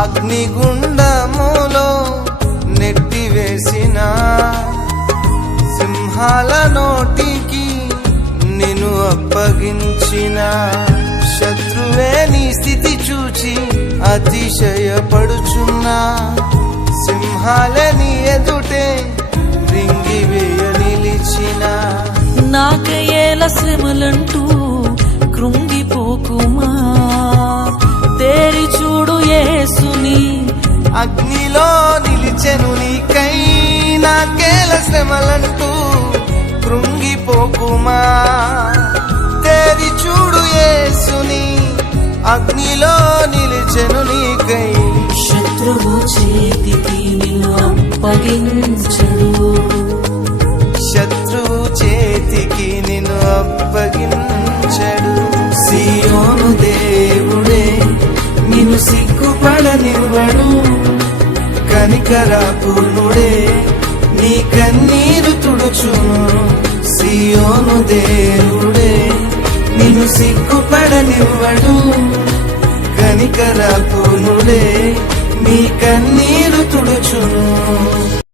అగ్నిగుండములో నెట్టివేసిన సింహాల నోటికి నిన్ను అప్పగించిన శత్రువే నీ స్థితి చూచి అతిశయపడుచున్నా సింహాలే నీ ఎదుటే రింగివేయ నిలిచిన నాకయేల శ్రమలంటూ కృంగిపోకుమా తేరి చూడు యేసుని అగ్నిలో నిలిచెను నీకై నాకేల శ్రమలంటూ కృంగిపోకుమా తేరి చూడు యేసుని అగ్నిలో నిలిచెను నీకై శత్రువు చేతికి నిన్ను అప్పగించడు శత్రువు చేతికి నిన్ను అప్పగించడు సీయోను దేవుడే నిన్ను సిగ్గుపడనివ్వడు కనికరాపూర్ణుడే నీ కన్నీరు తుడుచును సీయోను దేవుడే నిన్ను సిగ్గుపడనివ్వడు కనికరాపూర్ణుడే నీ కన్నీరు తుడుచును